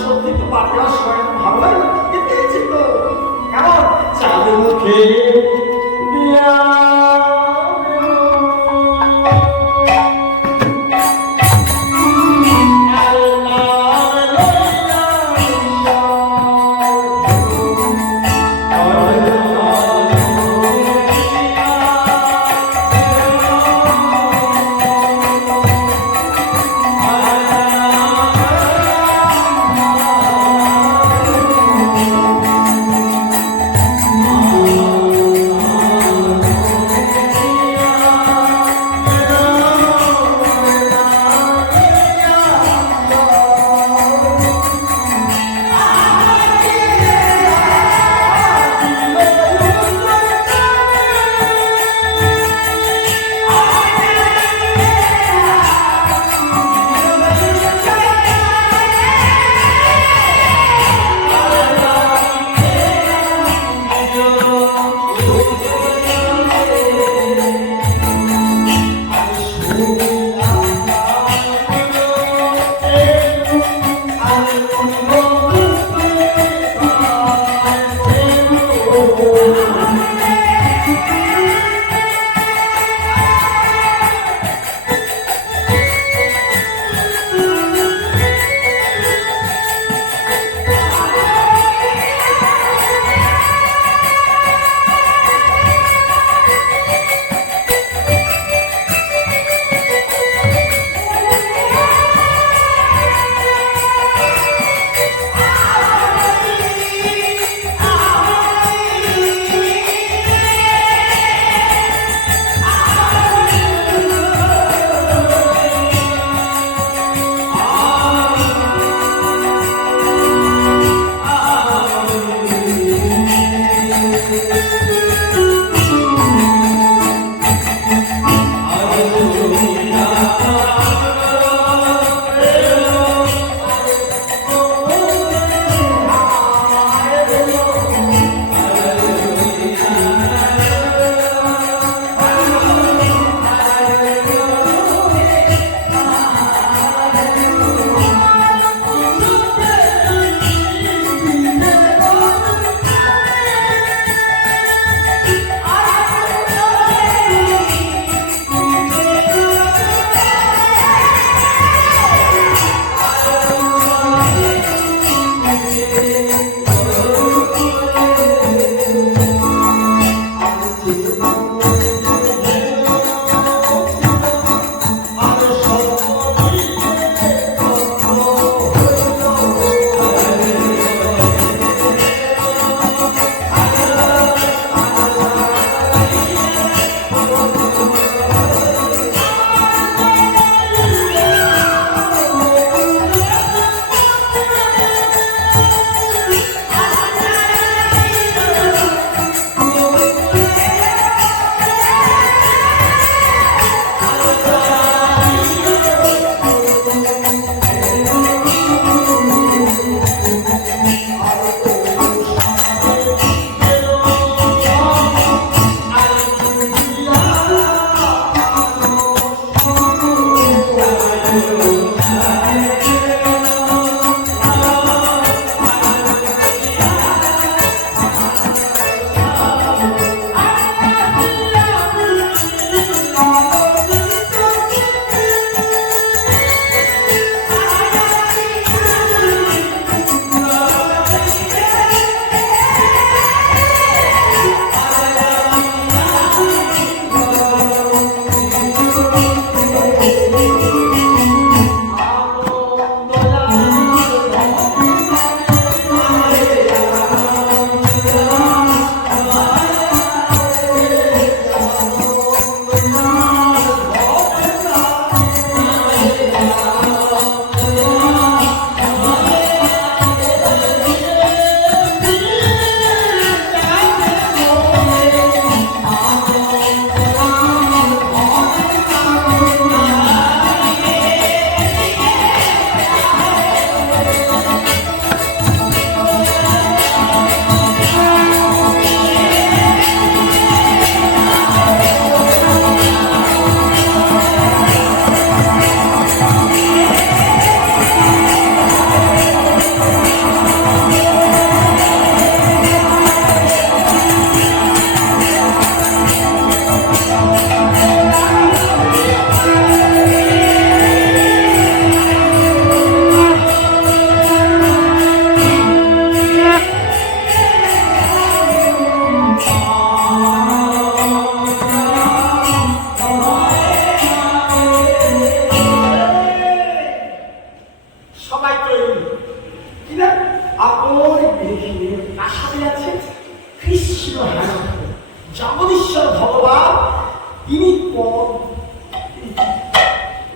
সত্যি তো বাড়ি যাওয়ার সময় ভালো লাগে না, পেয়েছি তো কেমন চাঁদের মুখে দিয়া আছে আছে কৃষ্ণ জগদীশ্বর ভগবান তিনি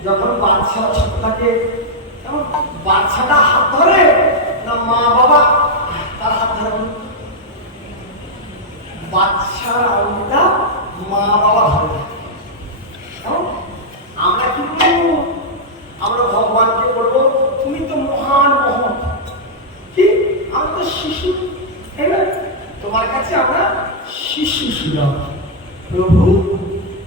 যখন বাচ্চা ছোট থাকে তখন বাচ্চাটা হাত ধরে না মা বাবা তার হাত ধরে বাচ্চার আঙুলটা মা বাবা ধরে। আমরা কি করবো? আমরা ভগবানকে বলবো তুমি তো মহান মহান, কি আমরা তো শিশু, তাই না? তোমার কাছে আমরা শিশু ছিলাম। প্রভু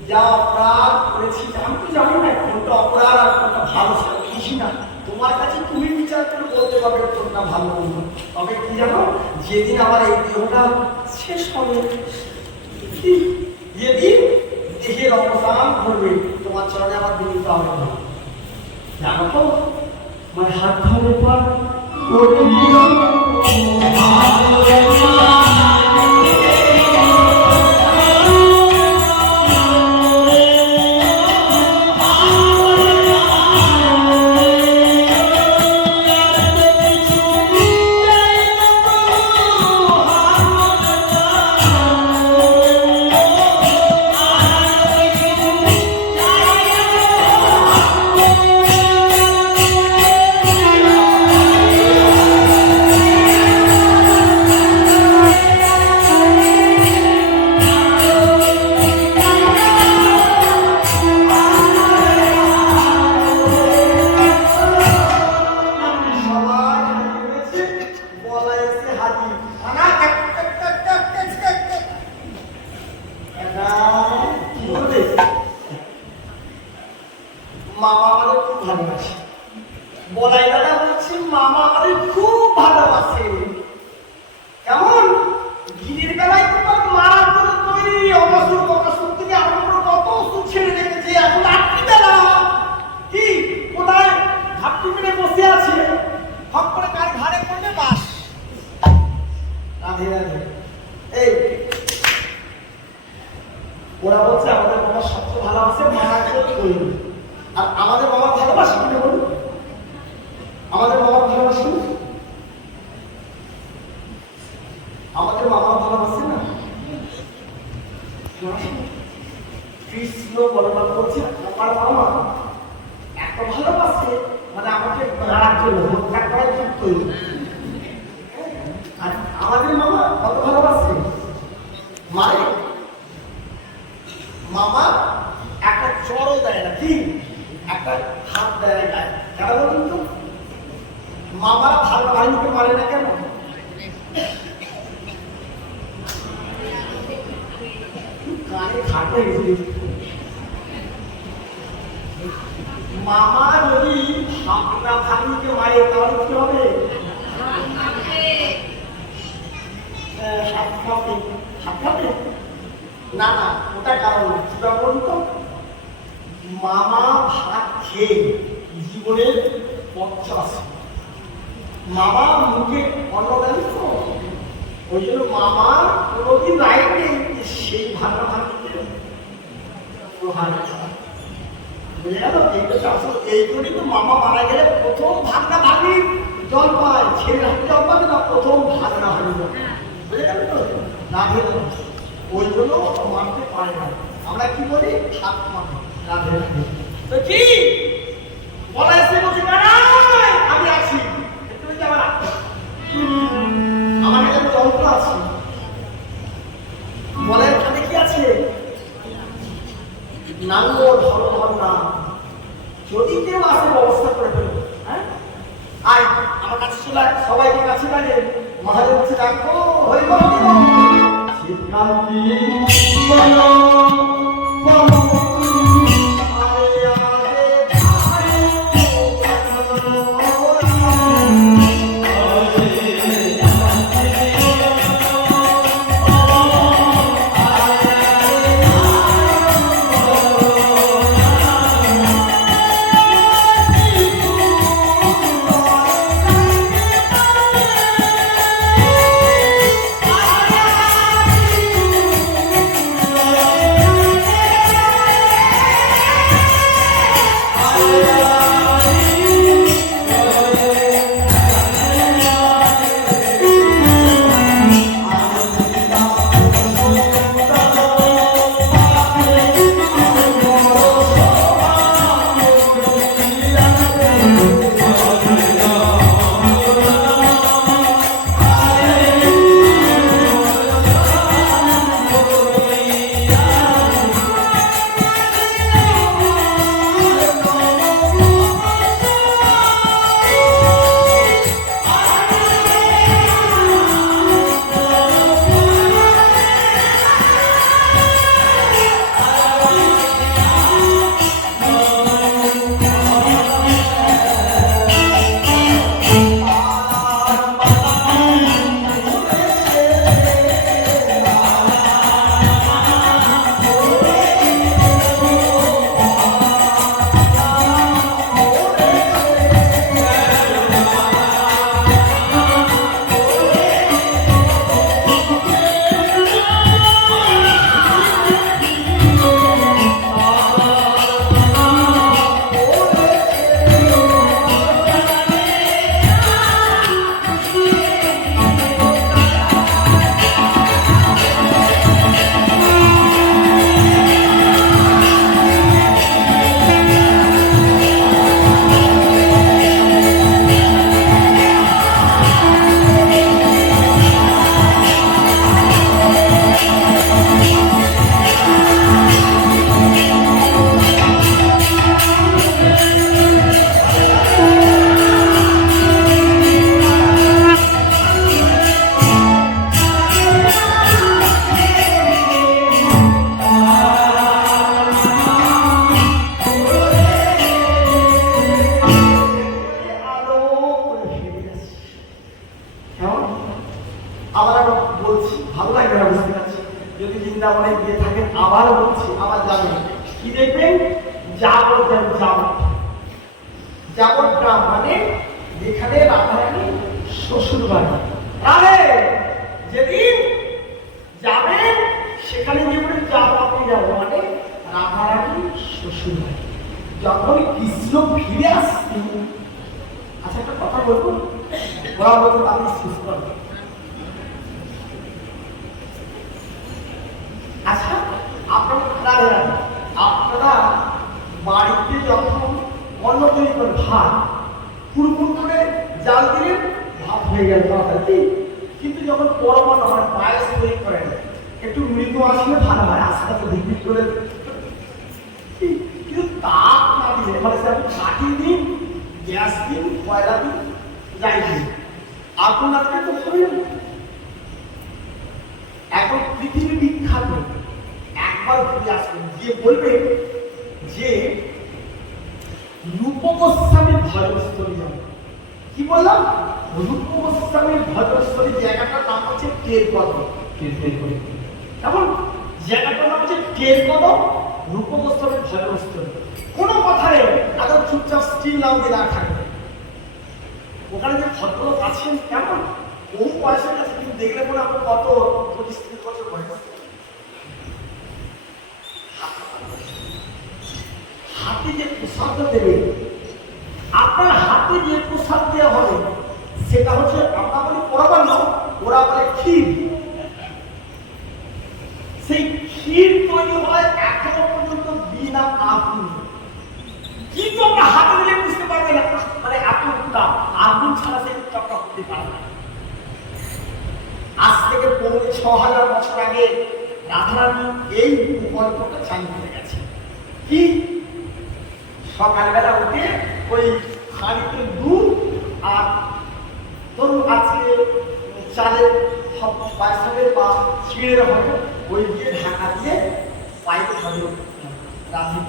যা অপরাধ করেছি আমি তো জানি না কোনটা অপরাধ আর কোনটা ভালো ছিল কিছু না, তোমার কাছে তুমি বিচার করে বলতে পারবে কোনটা ভালো মন্দ। তবে কি জানো, যেদিন আমার এই দেহটা শেষ হবে, যেদিন দেহের অবসান করবে, তোমার চরণে আমার বিনীত হবে। জানো তো আমার হাত ধরে পর মামা আমাদের খুব ভালোবাসে। বলাই দাদা বলছে মামা আমাদের খুব ভালোবাসে। কেমন গিরির বেলায় তোমার মারার জন্য তৈরি অবসর বকাসুর থেকে আরম্ভ কত ওষুধ ছেড়ে রেখেছে। এখন রাত্রি বেলা কি কোথায় ঘাপটি মেরে বসে আছে, হক করে কার ঘাড়ে পড়বে বাস। রাধে রাধে। এই ওরা বলছে আমাদের বাবা সবচেয়ে ভালোবাসে, মারা করে তৈরি। আর আমাদের বাবার ভালোবাসি কিনা বলুন? আমাদের বাবার ভালোবাসি, আমাদের বাবা ভালোবাসে না। কৃষ্ণ বলরাম বলছে আমার বাবা এত ভালোবাসে, মানে আমাকে মারার জন্য হত্যা করার জন্য তৈরি। আর আমাদের মামা কত ভালোবাসে, মানে মামা একটা চড়ও দেয় না, কি একটা হাত দেয় গায়ে। কেন বলুন তো? মামারা ভালো ভাইকে মারে না কেন? কানে খাটে মামা যদি ভাবনা ভাগ্নিকে মারে তাহলে কি হবে? হাত খাবে, হাত খাবে না না, ওটা কারণ কি বলুন তো? মামা ভাত খেয়ে জীবনের পঞ্চাশ, মামা মুখে অন্ন দেন তো, ওই জন্য মামা কোনোদিন রাইট নেই সেই ভাগনা ভাগিতে প্রহার করা। বুঝে গেল? এই জন্যই তো মামা মারা গেলে প্রথম ভাগনা ভাগি জল পায়, ছেলে হাতে জল পাবে না, প্রথম ভাগনা ভাগি জল। বুঝে গেল তো? না ভেবে ওই জন্য মানতে পারে না। আমরা কি বলি? হাত মাথা রাধে রাধে। তো কি বলা এসে বলছি আমি আছি, তুমি কি আমার এখানে যন্ত্র আছে, বলের খানে কি আছে? নাঙ্গল ধর না, যদি কেউ আসে ব্যবস্থা করে ফেলবো। হ্যাঁ আয় আমার কাছে চলে, সবাইকে কাছে লাগে মহাদেব কাছে ডাকবো হইব শিবকান্তি বলো বলছি, ভালো লাগে না, বুঝতে পারছি। যদি বৃন্দাবনে গিয়ে থাকেন, আবার বলছি, আবার যাবেন, কি দেখবেন? যাবতীয় যাবত গ্রাম, মানে যেখানে রাধারানী শ্বশুর বাড়ি। আরে যেদিন যাবেন সেখানে গিয়ে বলে যাবতে যাবো, মানে রাধারানী শ্বশুর বাড়ি। যখন কৃষ্ণ ফিরে আসতেন, আচ্ছা একটা কথা বলবো, ওরা বলতো আপনি শেষ করবেন। আচ্ছা আপনারা বাড়িতে যখন অন্ন তৈরি করে ভাত পুরপুর করে জাল দিলেন, ভাত হয়ে গেল তরকারি। কিন্তু যখন পরমাণ আমার পায়েস তৈরি করেন, একটু মৃদু আসলে ভালো হয়, আস্তে আস্তে ভিড় করে। কিন্তু তাপ না দিয়ে, মানে আপনি কাঠি দিন, গ্যাস দিন, কয়লা দিন, যাই দিন, আগুন আজকে তো হবে না। এখন পৃথিবী বিখ্যাত, একবার ঘুরে আসবেন, গিয়ে বলবেন যে রূপ গোস্বামীর ভজনস্থলী যাবে। কি বললাম? রূপ গোস্বামীর ভজনস্থলী জায়গাটার নাম হচ্ছে টেরকদ। কেমন? জায়গাটার নাম হচ্ছে টেরকদ, রূপ গোস্বামীর ভজনস্থলী। কোনো কথা নেই, একদম চুপচাপ স্টিল নাম দিয়ে না থাকবে। ওখানে যে ভদ্রলোক আছেন, কেমন বহু বয়সের কাছে, কিন্তু দেখলে মনে আপনার কত 25-30 বছর বয়স। হাতে যে প্রসাদ দেবে, আপনার হাতে যে প্রসাদ দেওয়া হবে, সেটা হচ্ছে আমরা বলি পরমান্ন, ওরা বলে ক্ষীর। সেই ক্ষীর তৈরি হয় এখনো পর্যন্ত বিনা আগুন। কিন্তু আমরা হাতে দিলে বুঝতে পারবে না, মানে আগুনটা, আগুন ছাড়া সেই উত্তাপটা হতে পারে না। আজ থেকে 5,000 বছর আগে রাধারানী এই গল্পটা চালু করে গেছে। কি? সকালবেলা উঠে ওই হাঁড়িতে দুধ আর ধরুন আজকে চালের পায়সের বা চিড়ের হবে, ওই দিয়ে ঢাকা দিয়ে পাইতে হবে রাধে।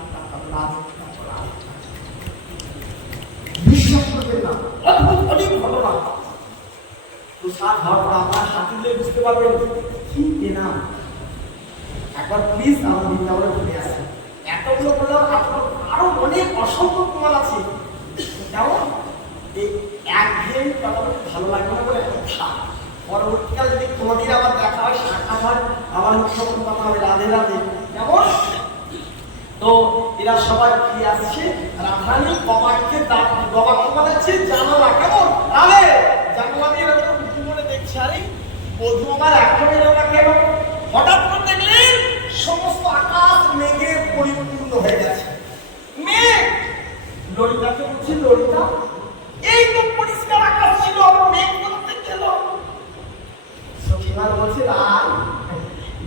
বিশ্বাস করবেন না, অদ্ভুত অনেক ঘটনা। তো সাত ঘটনা আপনার হাতে দিলে বুঝতে পারবেন কি না। একবার প্লিজ আমার বৃন্দাবনে ঘুরে আসেন। এতগুলো বললাম, আরো অনেক অসংখ্য প্রমাণ আছে। যেমন এই একঘেয়েমি কথা ভালো লাগবে না বলে কথা, পরবর্তীকালে যদি কোনোদিন আবার দেখা হয়, সাক্ষাৎ হয়, আমার মুখ্যমন্ত্রী কথা হবে রাধে রাধে। যেমন তো এরা সবাই ফিরে আসছে, রাধারানী কপাটকে দবাক বানাচ্ছে জানালা, কেমন রাধে জানালা দিয়ে মনে দেখছে, আরে বধূ আমার এখন এলো না কেন? হঠাৎ করে দেখলেন সমস্ত আকাশ মেঘে পরিপূর্ণ হয়ে গেছে। মেঘ ললিতাকে বলছে, ললিতা এই তো পরিষ্কার আকাশ ছিল, মেঘ কোথা গেল? সখীমার বলছে, রাই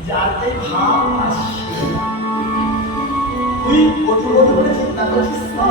যার যে ভাব আসছে, তুই বধূ বলে চিন্তা করছিস তো?